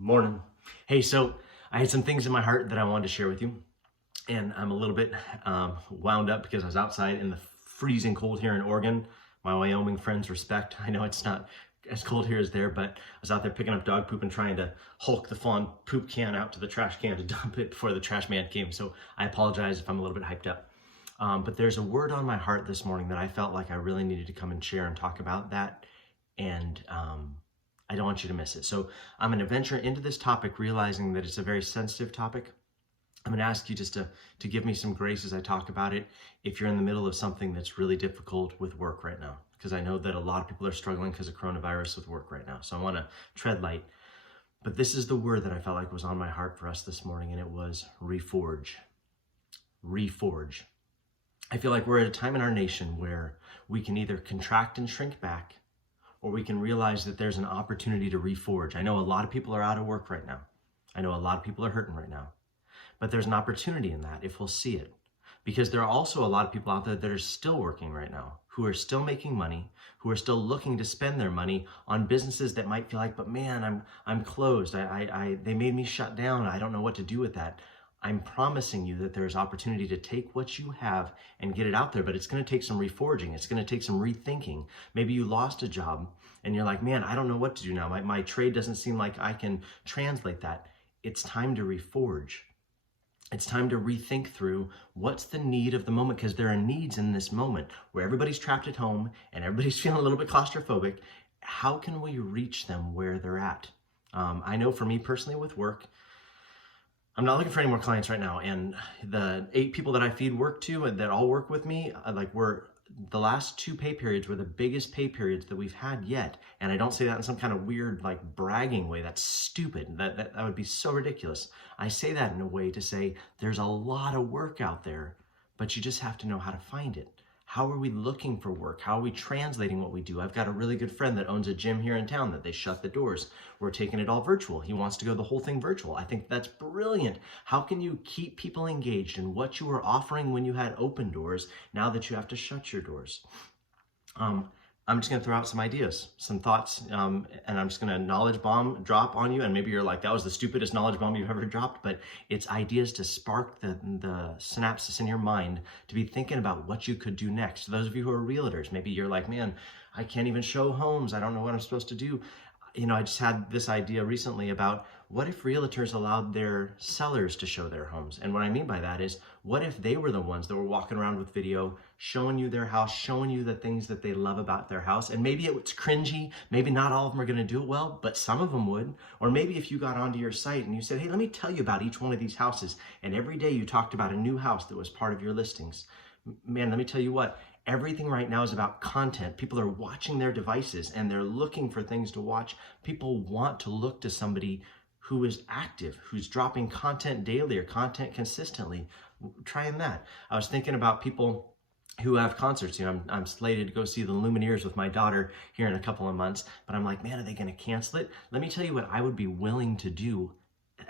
Morning. Hey, so I had some things in my heart that I wanted to share with you, and I'm a little bit wound up because I was outside in the freezing cold here in Oregon. My Wyoming friends respect. I know it's not as cold here as there, but I was out there picking up dog poop and trying to hulk the fawn poop can out to the trash can to dump it before the trash man came. So I apologize if I'm a little bit hyped up. But there's a word on my heart this morning that I felt like I really needed to come and share and talk about that. And I don't want you to miss it. So I'm going to venture into this topic realizing that it's a very sensitive topic. I'm going to ask you just to give me some grace as I talk about it if you're in the middle of something that's really difficult with work right now, because I know that a lot of people are struggling because of coronavirus with work right now. So I want to tread light. But this is the word that I felt like was on my heart for us this morning, and it was reforge. Reforge. I feel like we're at a time in our nation where we can either contract and shrink back, or we can realize that there's an opportunity to reforge. I know a lot of people are out of work right now. I know a lot of people are hurting right now. But there's an opportunity in that if we'll see it. Because there are also a lot of people out there that are still working right now, who are still making money, who are still looking to spend their money on businesses that might feel like, but man, I'm closed. They made me shut down. I don't know what to do with that. I'm promising you that there's opportunity to take what you have and get it out there, but it's going to take some reforging. It's going to take some rethinking. Maybe you lost a job and you're like, man, I don't know what to do now. My trade doesn't seem like I can translate that. It's time to reforge. It's time to rethink through what's the need of the moment, because there are needs in this moment where everybody's trapped at home and everybody's feeling a little bit claustrophobic. How can we reach them where they're at? I know for me personally with work, I'm not looking for any more clients right now. And the 8 people that I feed work to and that all work with me, the last 2 pay periods were the biggest pay periods that we've had yet. And I don't say that in some kind of weird, like bragging way. That's stupid. That would be so ridiculous. I say that in a way to say there's a lot of work out there, but you just have to know how to find it. How are we looking for work? How are we translating what we do? I've got a really good friend that owns a gym here in town that they shut the doors. We're taking it all virtual. He wants to go the whole thing virtual. I think that's brilliant. How can you keep people engaged in what you were offering when you had open doors now that you have to shut your doors? I'm just going to throw out some ideas, some thoughts, and I'm just going to knowledge bomb drop on you. And maybe you're like, that was the stupidest knowledge bomb you've ever dropped, but it's ideas to spark the synapses in your mind to be thinking about what you could do next. So those of you who are realtors, maybe you're like, man, I can't even show homes. I don't know what I'm supposed to do. I just had this idea recently about what if realtors allowed their sellers to show their homes? And what I mean by that is, what if they were the ones that were walking around with video, showing you their house, showing you the things that they love about their house? And maybe it's cringy, maybe not all of them are going to do it well, but some of them would. Or maybe if you got onto your site and you said, hey, let me tell you about each one of these houses. And every day you talked about a new house that was part of your listings. Man, let me tell you what, everything right now is about content. People are watching their devices and they're looking for things to watch. People want to look to somebody who is active, who's dropping content daily or content consistently. Trying that. I was thinking about people who have concerts. I'm slated to go see the Lumineers with my daughter here in a couple of months, but I'm like, man, are they going to cancel it? Let me tell you what I would be willing to do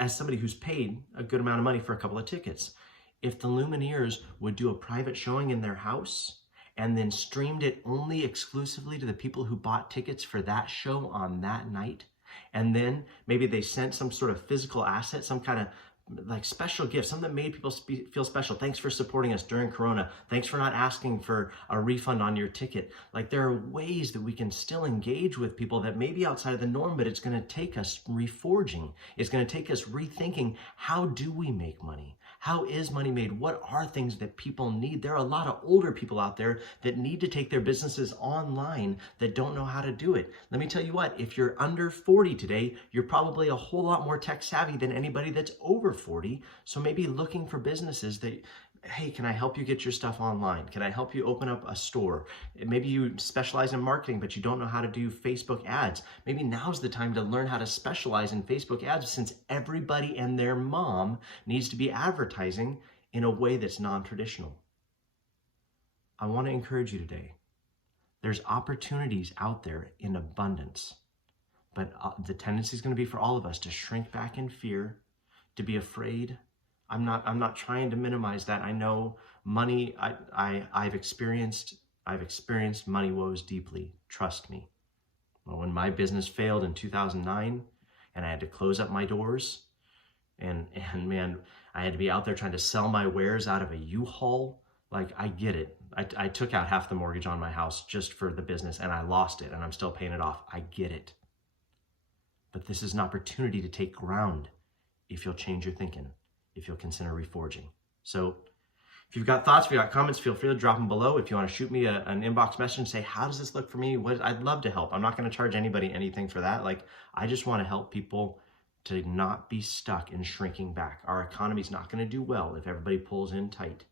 as somebody who's paid a good amount of money for a couple of tickets. If the Lumineers would do a private showing in their house and then streamed it only exclusively to the people who bought tickets for that show on that night, and then maybe they sent some sort of physical asset, some kind of like special gift, something that made people feel special. Thanks for supporting us during Corona. Thanks for not asking for a refund on your ticket. Like, there are ways that we can still engage with people that may be outside of the norm, but it's going to take us reforging. It's going to take us rethinking, how do we make money? How is money made? What are things that people need? There are a lot of older people out there that need to take their businesses online that don't know how to do it. Let me tell you what, if you're under 40 today, you're probably a whole lot more tech savvy than anybody that's over 40. So maybe looking for businesses that, hey, can I help you get your stuff online? Can I help you open up a store? Maybe you specialize in marketing, but you don't know how to do Facebook ads. Maybe now's the time to learn how to specialize in Facebook ads, since everybody and their mom needs to be advertising in a way that's non-traditional. I want to encourage you today. There's opportunities out there in abundance, but the tendency is going to be for all of us to shrink back in fear, to be afraid. I'm not trying to minimize that. I know money, I've experienced money woes deeply. Trust me. Well, when my business failed in 2009 and I had to close up my doors. And man, I had to be out there trying to sell my wares out of a U-Haul. Like, I get it. I took out half the mortgage on my house just for the business, and I lost it, and I'm still paying it off. I get it. But this is an opportunity to take ground if you'll change your thinking, if you'll consider reforging. So if you've got thoughts, if you've got comments, feel free to drop them below. If you want to shoot me an inbox message and say, how does this look for me? I'd love to help. I'm not going to charge anybody anything for that. Like, I just want to help people to not be stuck in shrinking back. Our economy's not going to do well if everybody pulls in tight.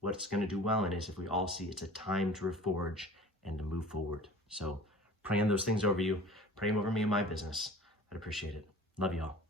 What's going to do well in is if we all see it's a time to reforge and to move forward. So praying those things over you, praying over me and my business. I'd appreciate it. Love you all.